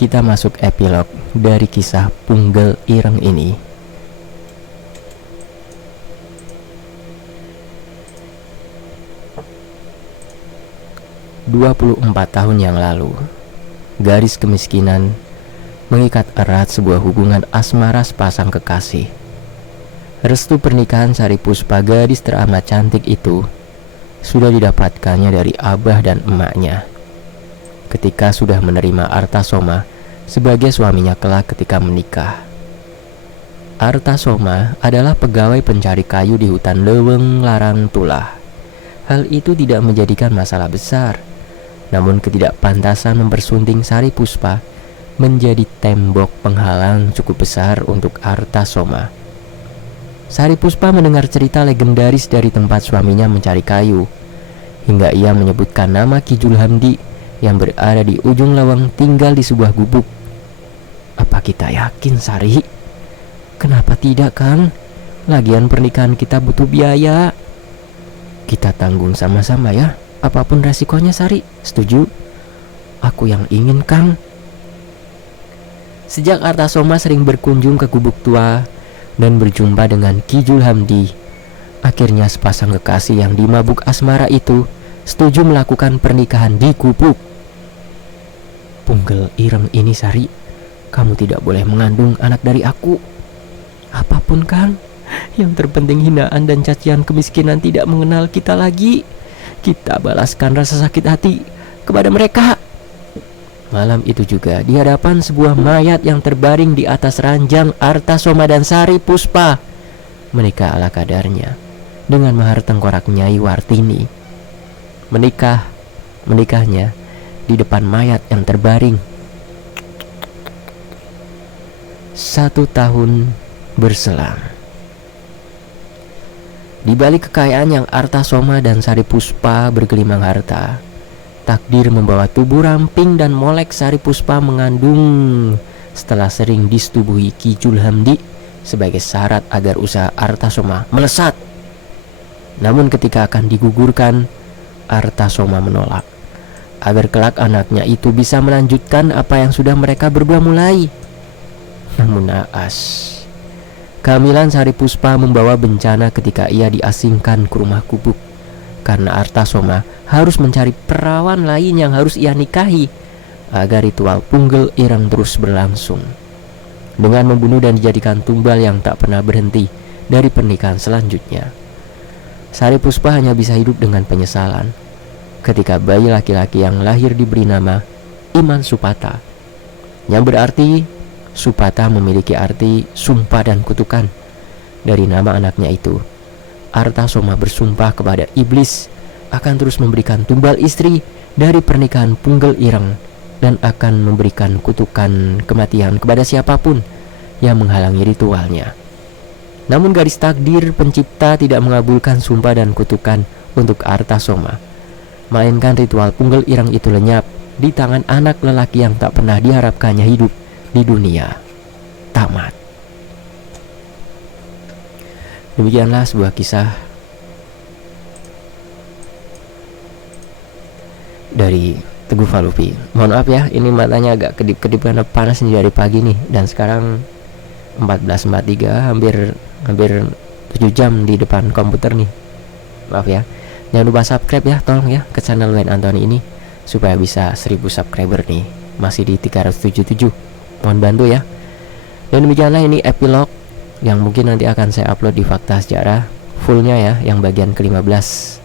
kita masuk epilog dari kisah Punggel Ireng ini. "24 tahun yang lalu, garis kemiskinan mengikat erat sebuah hubungan asmara sepasang kekasih. Restu pernikahan Sari Puspa, gadis teramat cantik itu, sudah didapatkannya dari abah dan emaknya ketika sudah menerima Artasoma sebagai suaminya kelak ketika menikah. Artasoma adalah pegawai pencari kayu di hutan Leweng Larang Tulah. Hal itu tidak menjadikan masalah besar, namun ketidakpantasan mempersunting Sari Puspa menjadi tembok penghalang cukup besar untuk Artasoma. Sari Puspa mendengar cerita legendaris dari tempat suaminya mencari kayu, hingga ia menyebutkan nama Ki Julhamdi yang berada di ujung lawang tinggal di sebuah gubuk. Apa kita yakin, Sari? Kenapa tidak, kan? Lagian pernikahan kita butuh biaya. Kita tanggung sama-sama ya, apapun resikonya, Sari. Setuju? Aku yang ingin, Kang." Sejak Artasoma sering berkunjung ke gubuk tua dan berjumpa dengan Ki Julhamdi, akhirnya sepasang kekasih yang dimabuk asmara itu setuju melakukan pernikahan di gubuk. "Punggel Ireng ini, Sari, kamu tidak boleh mengandung anak dari aku." "Apapun, Kang, yang terpenting hinaan dan cacian kemiskinan tidak mengenal kita lagi. Kita balaskan rasa sakit hati kepada mereka." Malam itu juga, di hadapan sebuah mayat yang terbaring di atas ranjang, Artasoma dan Sari Puspa menikah ala kadarnya dengan mahar tengkorak Nyai Wartini. Menikahnya di depan mayat yang terbaring. 1 tahun berselang. Di balik kekayaan yang Artasoma dan Sari Puspa bergelimang harta, takdir membawa tubuh ramping dan molek Sari Puspa mengandung setelah sering disetubuhi Ki Julhamdi sebagai syarat agar usaha Artasoma melesat. Namun ketika akan digugurkan, Artasoma menolak agar kelak anaknya itu bisa melanjutkan apa yang sudah mereka berdua mulai. Namun naas, kehamilan Sari Puspa membawa bencana ketika ia diasingkan ke rumah gubuk, karena Artasoma harus mencari perawan lain yang harus ia nikahi agar ritual Punggel Ireng terus berlangsung, dengan membunuh dan dijadikan tumbal yang tak pernah berhenti dari pernikahan selanjutnya. Sari Puspa hanya bisa hidup dengan penyesalan ketika bayi laki-laki yang lahir diberi nama Iman Supata, yang berarti Supata memiliki arti sumpah dan kutukan. Dari nama anaknya itu, Artasoma bersumpah kepada iblis akan terus memberikan tumbal istri dari pernikahan Punggel Ireng dan akan memberikan kutukan kematian kepada siapapun yang menghalangi ritualnya. Namun garis takdir pencipta tidak mengabulkan sumpah dan kutukan untuk Artasoma, melainkan ritual Punggel Ireng itu lenyap di tangan anak lelaki yang tak pernah diharapkannya hidup di dunia. Tamat. Demikianlah sebuah kisah dari Teguh Falupi. Mohon maaf ya, ini matanya agak kedip-kedip karena panas nih dari pagi nih, dan sekarang 14.43, hampir 7 jam di depan komputer nih. Maaf ya. Jangan lupa subscribe ya, tolong ya, ke channel Wayne Anthony ini supaya bisa 1000 subscriber nih. Masih di 377. Mohon bantu ya. Dan demikianlah ini epilog yang mungkin nanti akan saya upload di Fakta Sejarah fullnya ya, yang bagian ke-15.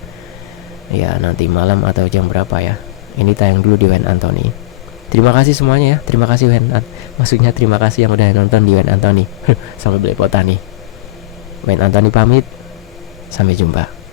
Ya, nanti malam atau jam berapa ya. Ini tayang dulu di Wayne Anthony. Terima kasih semuanya ya. Terima kasih maksudnya terima kasih yang udah nonton di Wayne Anthony. Sampai belepotan nih. Wayne Anthony pamit. Sampai jumpa.